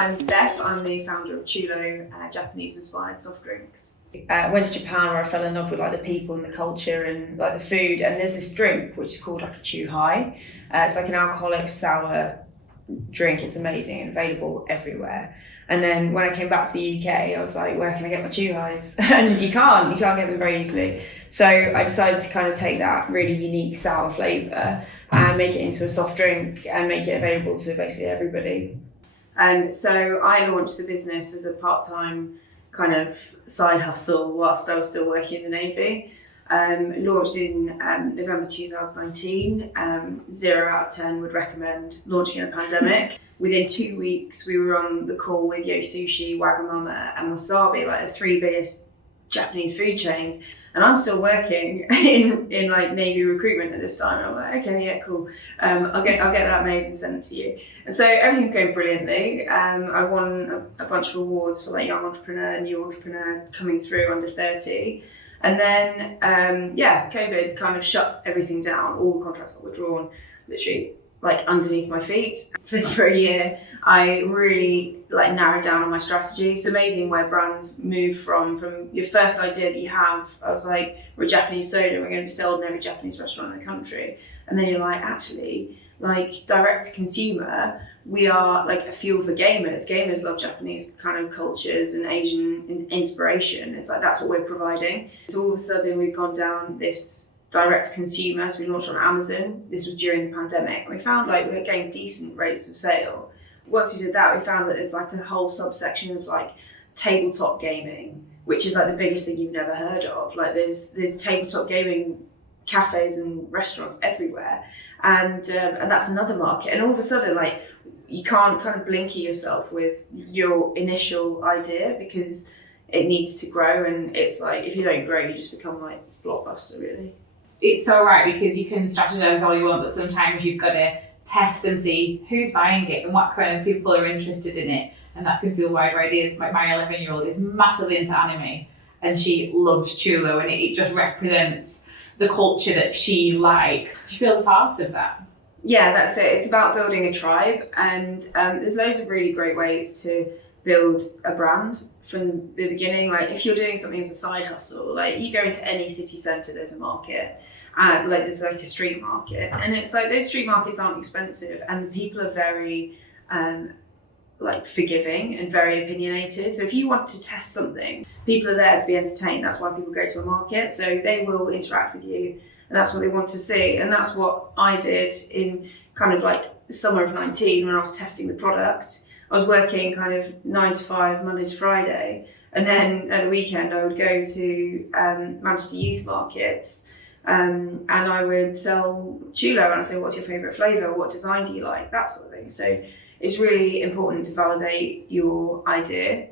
I'm Steph. I'm the founder of Chu Lo Japanese-inspired soft drinks. Went to Japan where I fell in love with like the people and the culture and like the food. And there's this drink which is called like a Chu Hai. It's like an alcoholic sour drink. It's amazing and available everywhere. And then when I came back to the UK, I was like, where can I get my Chu Hais? And you can't get them very easily. So I decided to kind of take that really unique sour flavour and make it into a soft drink and make it available to basically everybody. And so I launched the business as a part-time kind of side hustle whilst I was still working in the Navy. Launched in November 2019. 0 out of 10 would recommend launching in a pandemic. Within 2 weeks, we were on the call with Yo Sushi, Wagamama, and Wasabi, like the 3 biggest Japanese food chains. And I'm still working in like Navy recruitment at this time. And I'm like, okay, yeah, cool. I'll get that made and send it to you. And so everything's going brilliantly. I won a bunch of awards for like young entrepreneur, new entrepreneur coming through under 30. And then, COVID kind of shut everything down. All the contracts got withdrawn, literally like underneath my feet. For a year, I really like narrowed down on my strategy. It's amazing where brands move from your first idea that you have. I was like, we're a Japanese soda, we're going to be sold in every Japanese restaurant in the country. And then you're like, actually, like direct to consumer, we are like a fuel for gamers. Gamers love Japanese kind of cultures and Asian inspiration. It's like, that's what we're providing. So all of a sudden we've gone down this direct to consumer. So we launched on Amazon. This was during the pandemic. And we found like we were getting decent rates of sale. Once we did that, we found that there's like a whole subsection of like tabletop gaming, which is like the biggest thing you've never heard of. Like there's tabletop gaming cafes and restaurants everywhere. And that's another market. And all of a sudden, like, you can't kind of blinky yourself with your initial idea because it needs to grow. And it's like, if you don't grow, you just become like Blockbuster, really. It's so right, because you can strategize all you want, but sometimes you've got to test and see who's buying it and what kind of people are interested in it. And that can fuel wider ideas. My 11-year-old is massively into anime and she loves Chu Lo, and it just represents the culture that she likes. She feels a part of that. Yeah, that's it. It's about building a tribe, and there's loads of really great ways to build a brand from the beginning. Like if you're doing something as a side hustle, like you go into any city centre, there's a market, like there's like a street market, and it's like those street markets aren't expensive, and people are very like forgiving and very opinionated. So if you want to test something, people are there to be entertained. That's why people go to a market. So they will interact with you, and that's what they want to see. And that's what I did in kind of like the summer of 19 when I was testing the product. I was working kind of 9 to 5, Monday to Friday. And then at the weekend, I would go to Manchester youth markets and I would sell Chu Lo, and I'd say, what's your favourite flavour? What design do you like? That sort of thing. So it's really important to validate your idea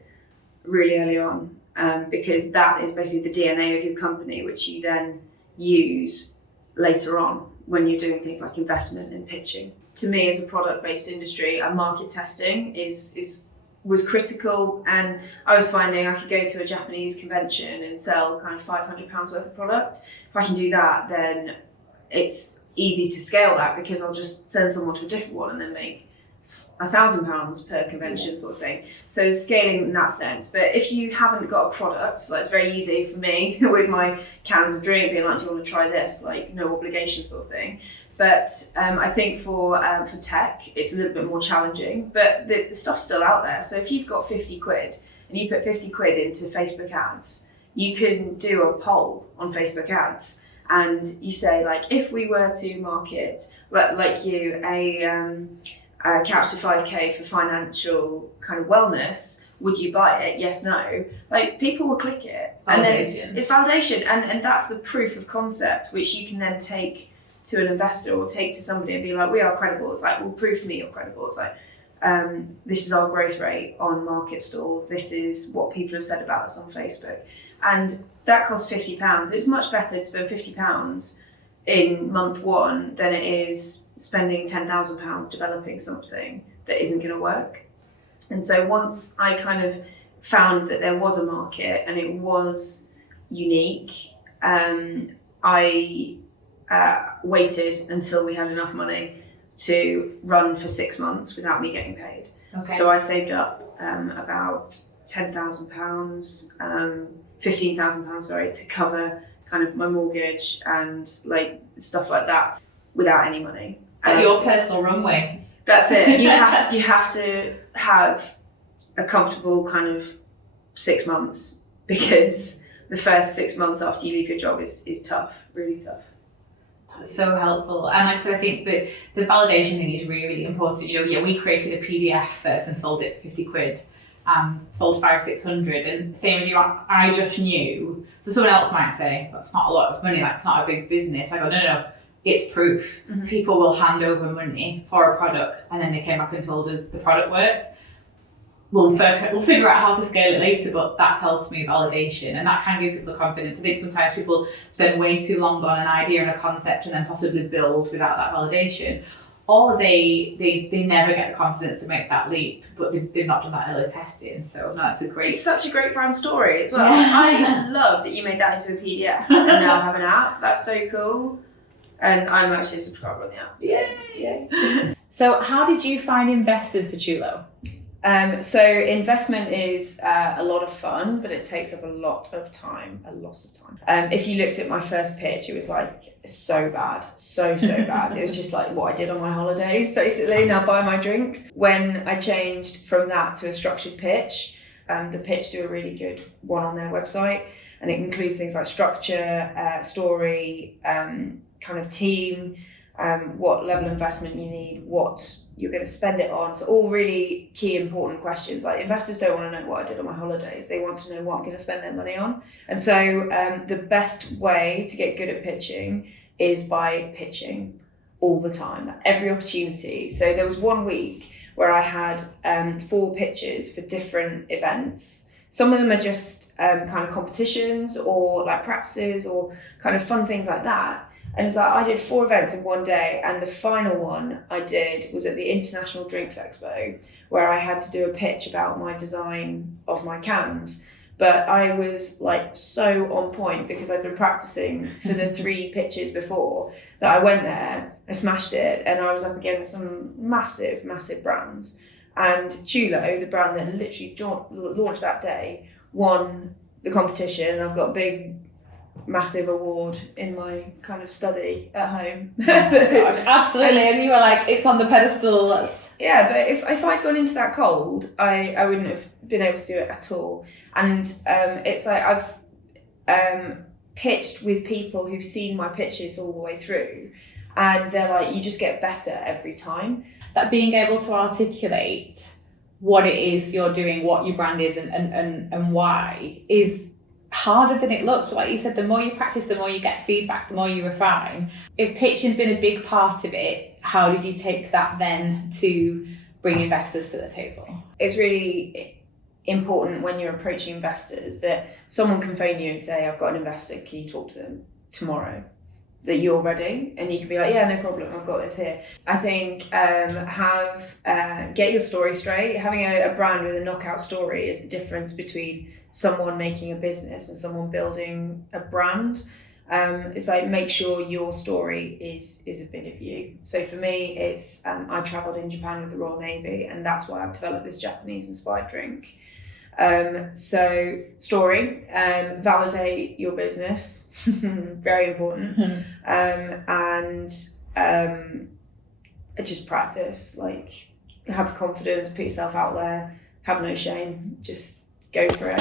really early on, because that is basically the DNA of your company, which you then use later on when you're doing things like investment and pitching. To me, as a product-based industry, market testing was critical, and I was finding I could go to a Japanese convention and sell kind of £500 worth of product. If I can do that, then it's easy to scale that because I'll just send someone to a different one and then make £1,000 per convention sort of thing. So scaling in that sense. But if you haven't got a product, like it's very easy for me with my cans of drink being like, do you want to try this? Like no obligation sort of thing. But I think for tech, it's a little bit more challenging, but the stuff's still out there. So if you've got 50 quid and you put 50 quid into Facebook ads, you can do a poll on Facebook ads and you say like, if we were to market like you a couch to 5k for financial kind of wellness, would you buy it? Yes, no. Like people will click it. Validation. And then it's validation. And that's the proof of concept, which you can then take to an investor or take to somebody and be like, we are credible. It's like, well, prove to me you're credible. It's like, this is our growth rate on market stalls. This is what people have said about us on Facebook. And that costs £50. It's much better to spend £50 in month one than it is spending £10,000 developing something that isn't going to work. And so once I kind of found that there was a market and it was unique, I waited until we had enough money to run for 6 months without me getting paid. Okay. So I saved up about £10,000, £15,000, sorry, to cover kind of my mortgage and like stuff like that without any money. Like your personal runway. That's it. You have to have a comfortable kind of 6 months, because the first 6 months after you leave your job is tough, really tough. That's so helpful. And like I said, I think that the validation thing is really, really important. You know, yeah, we created a PDF first and sold it for 50 quid. Sold 500-600, and same as you, I just knew. So someone else might say, that's not a lot of money, that's not a big business. I go, no, it's proof. Mm-hmm. People will hand over money for a product, and then they came back and told us the product worked. We'll figure out how to scale it later, but that tells me validation, and that can give people the confidence. I think sometimes people spend way too long on an idea and a concept and then possibly build without that validation. Or they never get the confidence to make that leap, but they've not done that early testing. So no, that's a great... It's such a great brand story as well. Yeah. I love that you made that into a PDF and now have an app. That's so cool. And I'm actually a subscriber on the app. So, yeah. So how did you find investors for Chu Lo? So investment is a lot of fun, but it takes up a lot of time. If you looked at my first pitch, it was like so bad. It was just like what I did on my holidays, basically. Now buy my drinks. When I changed from that to a structured pitch, the pitch do a really good one on their website, and it includes things like structure, story, kind of team, what level of investment you need, what you're going to spend it on. So all really key important questions. Like investors don't want to know what I did on my holidays. They want to know what I'm going to spend their money on. And so the best way to get good at pitching is by pitching all the time, every opportunity. So there was 1 week where I had 4 pitches for different events. Some of them are just kind of competitions or like practices or kind of fun things like that. And it's like I did 4 events in 1 day, and the final one I did was at the International Drinks Expo, where I had to do a pitch about my design of my cans. But I was like so on point because I'd been practicing for the 3 pitches before, that I went there, I smashed it, and I was up against some massive brands. And Chu Lo, the brand that literally launched that day, won the competition. I've got a big massive award in my kind of study at home. God, absolutely. And you were like, it's on the pedestal. Yeah, but if I'd gone into that cold, I wouldn't have been able to do it at all. And it's like I've pitched with people who've seen my pitches all the way through, and they're like, you just get better every time. That being able to articulate what it is you're doing, what your brand is, and why is harder than it looks. But like you said, the more you practice, the more you get feedback, the more you refine. If pitching's been a big part of it, how did you take that then to bring investors to the table? It's really important when you're approaching investors that someone can phone you and say, I've got an investor, can you talk to them tomorrow? That you're ready, and you can be like, yeah, no problem, I've got this here. I think get your story straight. Having a brand with a knockout story is the difference between someone making a business and someone building a brand. It's like, make sure your story is a bit of you. So for me, it's I travelled in Japan with the Royal Navy, and that's why I've developed this Japanese inspired drink. So story, validate your business, very important, and just practice, like have confidence, put yourself out there, have no shame, just go for it.